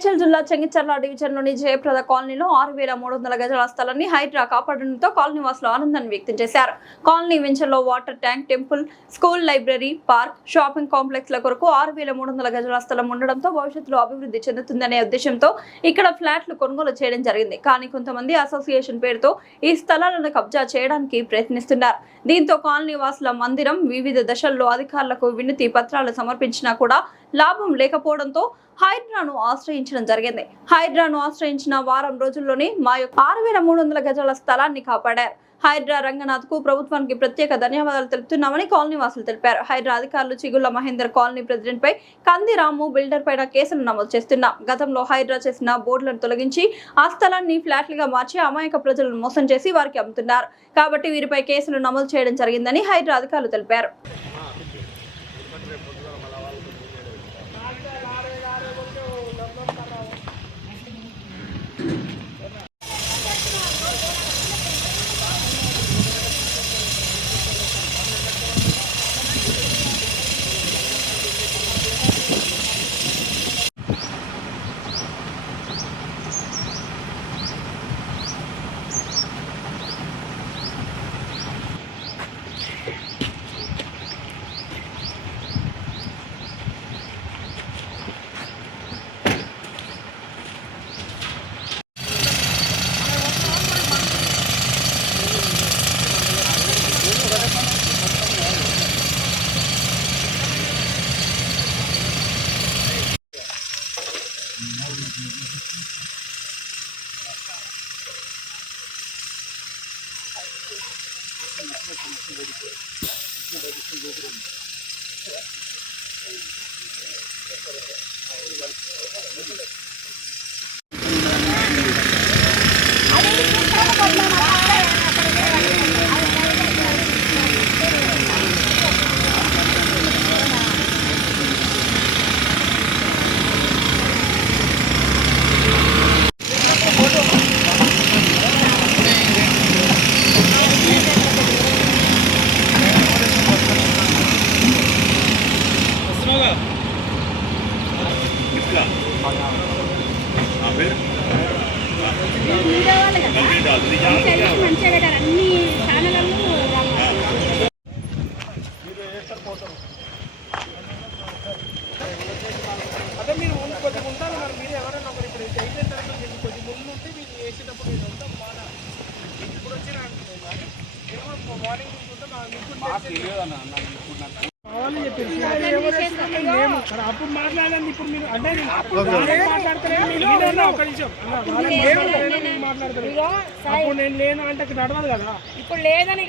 మేడ్చల్ జిల్లా చెంగిచర్ల డివిజన్లోని జయప్రద కాలనీలో 6,300 గజాల స్థలాన్ని హైడ్రా కాపాడడంతో కాలనీ వాసులు ఆనందాన్ని వ్యక్తం చేశారు. కాలనీ వెంచర్లో water tank, temple, school, library, park, shopping కాంప్లెక్స్ల కొరకు 6,300 గజాల స్థలం ఉండడంతో భవిష్యత్తులో అభివృద్ధి చెందుతుందనే ఉద్దేశంతో ఇక్కడ ఫ్లాట్లు కొనుగోలు చేయడం జరిగింది. కానీ కొంతమంది అసోసియేషన్ పేరుతో ఈ స్థలాలను కబ్జా చేయడానికి ప్రయత్నిస్తున్నారు. దీంతో కాలనీ వాసుల మందిరం వివిధ దశల్లో అధికారులకు వినతి పత్రాలు సమర్పించినా కూడా లాభం లేకపోవడంతో హైడ్రాను ఆశ్రయించడం జరిగింది. హైడ్రాను ఆశ్రయించిన వారం రోజుల్లోనే మా యొక్క 6,300 గజాల స్థలాన్ని కాపాడారు. హైడ్రా రంగనాథ్ కు ప్రభుత్వానికి ప్రత్యేక ధన్యవాదాలు తెలుపుతున్నామని కాలనీ వాసులు తెలిపారు. హైడ్రా అధికారులు చిగుళ్ల మహేందర్ కాలనీ ప్రెసిడెంట్ పై కందిరాము బిల్డర్ పైన కేసులు నమోదు చేస్తున్నాం. గతంలో హైడ్రా చేసిన బోర్డులను తొలగించి ఆ స్థలాన్ని ఫ్లాట్లుగా మార్చి అమాయక ప్రజలను మోసం చేసి వారికి అమ్ముతున్నారు. కాబట్టి వీరిపై కేసులు నమోదు చేయడం జరిగిందని హైడ్రా అధికారులు తెలిపారు. మంచిగా పెట్టారు అన్ని ఛానళ్ళను. అదే మీరు కొద్దిగా ఉంటారు మరి, మీరు ఎవరైనా ఒకరు ఇప్పుడు అయితే కొద్ది ముందు ఉంటే మీరు వేసేటప్పుడు ఇప్పుడు వచ్చిన మార్నింగ్ కావాలని చెప్పారు అప్పుడు మాట్లాడండి. ఇప్పుడు మీరు అంటే మాట్లాడతారు ఒక నిమిషం మాట్లాడతారు. అప్పుడు నేను లేను అంటే నడవదు కదా. ఇప్పుడు లేదని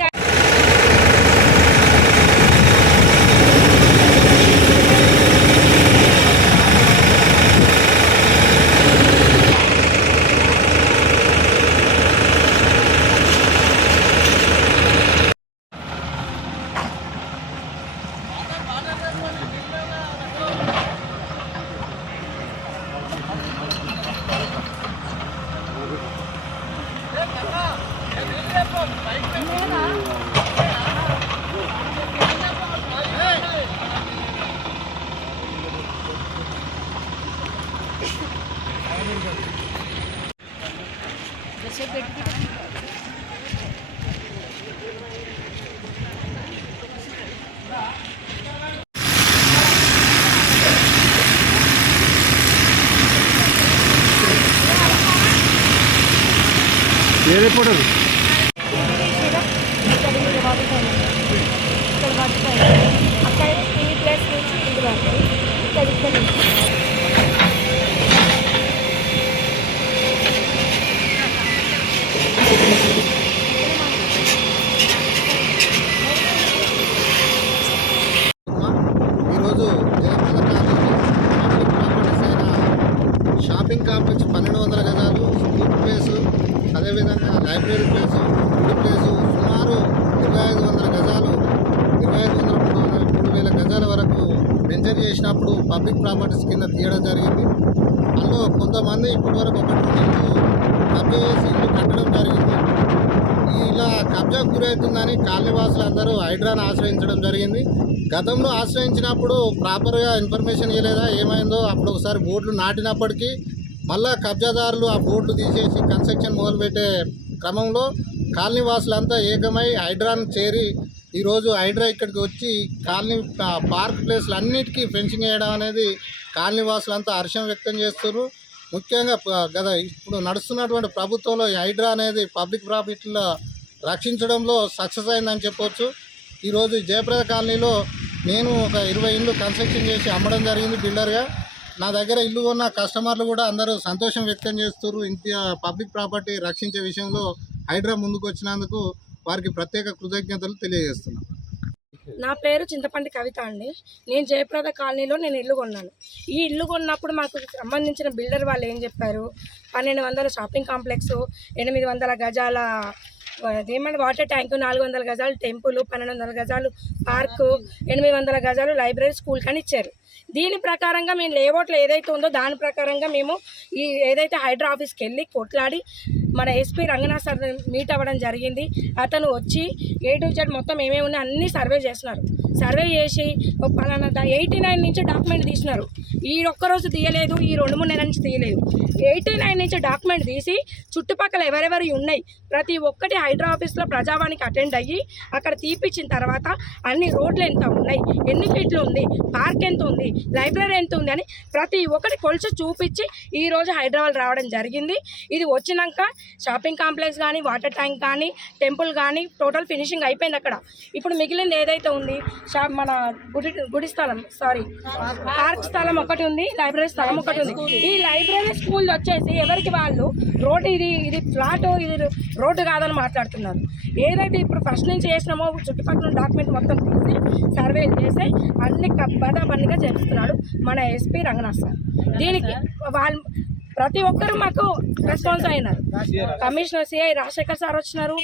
ఏ రిపోర్టర్ అక్కడ 3+ నుంచి ఇంటి వరకు ఇక్కడ ఈరోజు షాపింగ్ కాంప్లెక్స్ 1,200 గజాలు, స్కూల్ ప్లేసు, అదేవిధంగా లైబ్రరీ ప్లేసు, ఫుడ్ ప్లేసు సుమారు 2,500 గజాలు, 3,000 గజాల వరకు వెంచర్ చేసినప్పుడు పబ్లిక్ ప్రాపర్టీస్ కింద తీయడం జరిగింది. అందులో కొంతమంది ఇప్పటివరకు 1-2 ఇళ్ళు కబ్జా చేసి ఇల్లు కట్టడం జరిగింది. ఇలా కబ్జా గురవుతుందని కాలనీవాసులు అందరూ హైడ్రాను ఆశ్రయించడం జరిగింది. గతంలో ఆశ్రయించినప్పుడు ప్రాపర్గా ఇన్ఫర్మేషన్ ఇవ్వలేదా ఏమైందో, అప్పుడు ఒకసారి బోర్డులు నాటినప్పటికీ మళ్ళా కబ్జాదారులు ఆ బోర్డులు తీసేసి కన్స్ట్రక్షన్ మొదలుపెట్టే క్రమంలో కాలనీ వాసులంతా ఏకమై హైడ్రాను చేరి ఈరోజు హైడ్రా ఇక్కడికి వచ్చి కాలనీ పార్క్ ప్లేస్లు అన్నిటికీ ఫెన్సింగ్ వేయడం అనేది కాలనీ వాసులంతా హర్షం వ్యక్తం చేస్తున్నారు. ముఖ్యంగా గత ఇప్పుడు నడుస్తున్నటువంటి ప్రభుత్వంలో ఈ హైడ్రా అనేది పబ్లిక్ ప్రాపర్టీలో రక్షించడంలో సక్సెస్ అయిందని చెప్పొచ్చు. ఈరోజు జయప్రద కాలనీలో నేను ఒక 20 ఇళ్ళు కన్స్ట్రక్షన్ చేసి అమ్మడం జరిగింది బిల్డర్గా. నా దగ్గర ఇల్లు ఉన్న కస్టమర్లు కూడా అందరూ సంతోషం వ్యక్తం చేస్తున్నారు. ఇంత పబ్లిక్ ప్రాపర్టీ రక్షించే విషయంలో హైడ్రా ముందుకు వచ్చినందుకు వారికి ప్రత్యేక కృతజ్ఞతలు తెలియజేస్తున్నాను. నా పేరు చింతపండి కవిత అండి. నేను జయప్రద కాలనీలో నేను ఇల్లు కొన్నాను. ఈ ఇల్లు కొన్నప్పుడు మాకు సంబంధించిన బిల్డర్ వాళ్ళు ఏం చెప్పారు, 1200 షాపింగ్ కాంప్లెక్స్, 800 గజాల అదేమంటే వాటర్ ట్యాంకు, 400 గజాలు టెంపుల్, 1200 గజాలు పార్కు, 800 గజాలు లైబ్రరీ, స్కూల్ కానీ ఇచ్చారు. దీని ప్రకారంగా మేము లేఅవుట్లో ఏదైతే ఉందో దాని ప్రకారంగా మేము ఈ ఏదైతే హైడ్రా ఆఫీస్కి వెళ్ళి కొట్లాడి మన ఎస్పీ రంగనాథ్ సార్ మీట్ అవ్వడం జరిగింది. అతను వచ్చి A to Z మొత్తం ఏమేమి ఉన్నాయి అన్నీ సర్వే చేస్తున్నారు. సర్వే చేసి పలానా 89 నుంచి డాక్యుమెంట్ తీసినారు. ఈ ఒక్కరోజు తీయలేదు, ఈ 2-3 నెలల నుంచి తీయలేదు. 89 నుంచి డాక్యుమెంట్ తీసి చుట్టుపక్కల ఎవరెవరి ఉన్నాయి ప్రతి ఒక్కటి హైడ్రా ఆఫీస్లో ప్రజావానికి అటెండ్ అయ్యి అక్కడ తీపిచ్చిన తర్వాత అన్ని రోడ్లు ఎంత ఉన్నాయి, ఎన్ని ఫీట్లు ఉంది, పార్క్ ఎంత ఉంది, లైబ్రరీ ఎంత ఉంది అని ప్రతి ఒక్కటి కొలిచి చూపించి ఈరోజు హైదరాబాద్ రావడం జరిగింది. ఇది వచ్చినాక షాపింగ్ కాంప్లెక్స్ కానీ, వాటర్ ట్యాంక్ కానీ, టెంపుల్ కానీ టోటల్ ఫినిషింగ్ అయిపోయింది. అక్కడ ఇప్పుడు మిగిలింది ఏదైతే ఉంది మన గుడి స్థలం పార్క్ స్థలం ఒకటి ఉంది, లైబ్రరీ స్థలం ఒకటి ఉంది. ఈ లైబ్రరీ స్కూల్ వచ్చేసి ఎవరికి వాళ్ళు రోడ్డు ఇది ఫ్లాట్, ఇది రోడ్డు కాదని మాట్లాడుతున్నారు. ఏదైతే ఇప్పుడు ఫస్ట్ నుంచి చేసినామో చుట్టుపక్కల డాక్యుమెంట్ మొత్తం తీసి సర్వే చేసి అన్ని బదాబందిగా చేస్తున్నాడు మన ఎస్పీ రంగనాథ్ సార్. దీనికి వాళ్ళు ప్రతి ఒక్కరు మాకు రెస్పాన్స్ అయినారు. కమిషనర్ సిఐ రాజశేఖర్ సార్ వచ్చినారు,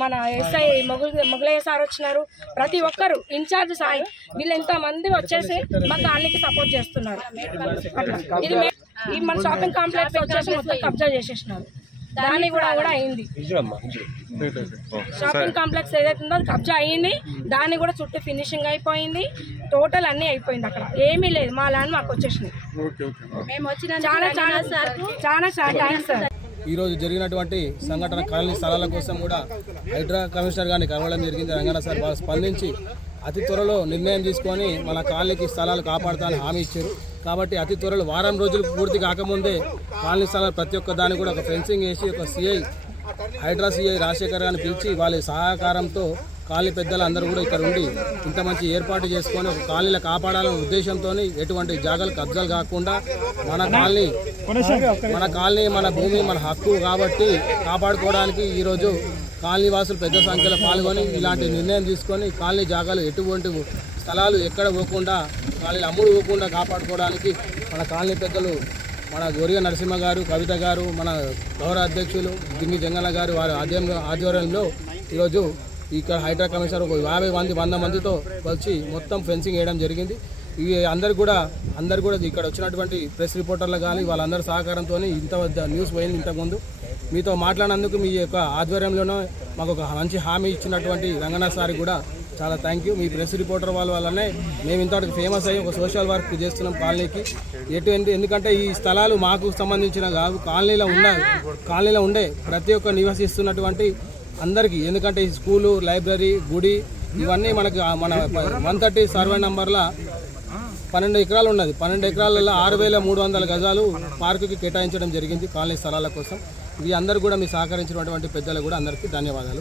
మన ఎస్ఐ మొగలయ్య సార్ వచ్చినారు, ప్రతి ఒక్కరు ఇన్ఛార్జ్ సాయి వీళ్ళు ఎంతమంది వచ్చేసి మా కాలనీకి సపోర్ట్ చేస్తున్నారు. అట్లా ఇది ఈ మన షాపింగ్ కాంప్లెక్స్ వచ్చేసి మొత్తం కబ్జా చేసేసినారు. దాన్ని కూడా అయింది. షాపింగ్ కాంప్లెక్స్ ఏదైతే ఉందో అది కబ్జా అయ్యింది. దాన్ని కూడా చుట్టూ ఫినిషింగ్ అయిపోయింది. టోటల్ అన్నీ అయిపోయింది. అక్కడ ఏమీ లేదు, మా ల్యాండ్ మాకు వచ్చేసినాయి. మేము వచ్చిన చాలా థ్యాంక్స్ సార్. ఈరోజు జరిగినటువంటి సంఘటన కాలనీ స్థలాల కోసం కూడా హైడ్రా కమిషనర్ గారిని కలవడం జరిగింది. రంగనాథ్ సార్ బాగా స్పందించి అతి త్వరలో నిర్ణయం తీసుకొని మన కాలనీకి స్థలాలు కాపాడుతానని హామీ ఇచ్చారు. కాబట్టి అతి త్వరలో వారం రోజులు పూర్తి కాకముందే కాలనీ స్థలాలు ప్రతి ఒక్క దాన్ని కూడా ఒక ఫెన్సింగ్ వేసి ఒక సిఐ హైడ్రా సిఐ రాజశేఖర్ గారిని పిలిచి వాళ్ళ సహకారంతో కాలనీ పెద్దలు అందరూ కూడా ఇక్కడ ఉండి ఇంత మంచి ఏర్పాటు చేసుకొని ఒక కాలనీలో కాపాడాలనే ఉద్దేశంతో ఎటువంటి జాగాలు కబ్జాలు కాకుండా మన కాలనీ మన భూమి మన హక్కు కాబట్టి కాపాడుకోవడానికి ఈరోజు కాలనీ వాసులు పెద్ద సంఖ్యలో పాల్గొని ఇలాంటి నిర్ణయం తీసుకొని కాలనీ జాగాలు ఎటువంటి స్థలాలు ఎక్కడ పోకుండా కాలనీలు అమ్ముడు పోకుండా కాపాడుకోవడానికి మన కాలనీ పెద్దలు మన గోరిగా నరసింహ గారు, కవిత గారు, మన గౌరవ అధ్యక్షులు దింగి జంగన్న గారు వారి ఆధ్వర్యంలో ఈరోజు ఇక్కడ హైడ్రా కమిషనర్ ఒక 50 మంది 100 మందితో వచ్చి మొత్తం ఫెన్సింగ్ వేయడం జరిగింది. ఇవి అందరు కూడా ఇక్కడ వచ్చినటువంటి ప్రెస్ రిపోర్టర్లు కానీ వాళ్ళందరి సహకారంతో ఇంత న్యూస్ పోయింది. ఇంతకుముందు మీతో మాట్లాడినందుకు మీ యొక్క ఆధ్వర్యంలోనూ మాకు ఒక మంచి హామీ ఇచ్చినటువంటి రంగనాథ్ సార్ కూడా చాలా thank you. Me press reporter వల్లనే మేము ఇంతవరకు ఫేమస్ అయ్యి ఒక సోషల్ వర్క్ చేస్తున్నాం కాలనీకి. ఎందుకంటే ఈ స్థలాలు మాకు సంబంధించిన కాదు, కాలనీలో ఉండే ప్రతి ఒక్క నివసిస్తున్నటువంటి అందరికీ. ఎందుకంటే ఈ స్కూలు, లైబ్రరీ, గుడి ఇవన్నీ మనకు మన 130 సర్వే నంబర్ల 12 ఎకరాలు ఉన్నది. 12 ఎకరాలలో 6300 గజాలు పార్కుకి కేటాయించడం జరిగింది కాలనీ స్థలాల కోసం. ఇవి అందరూ కూడా మీ సహకరించినటువంటి పెద్దలు కూడా అందరికీ ధన్యవాదాలు.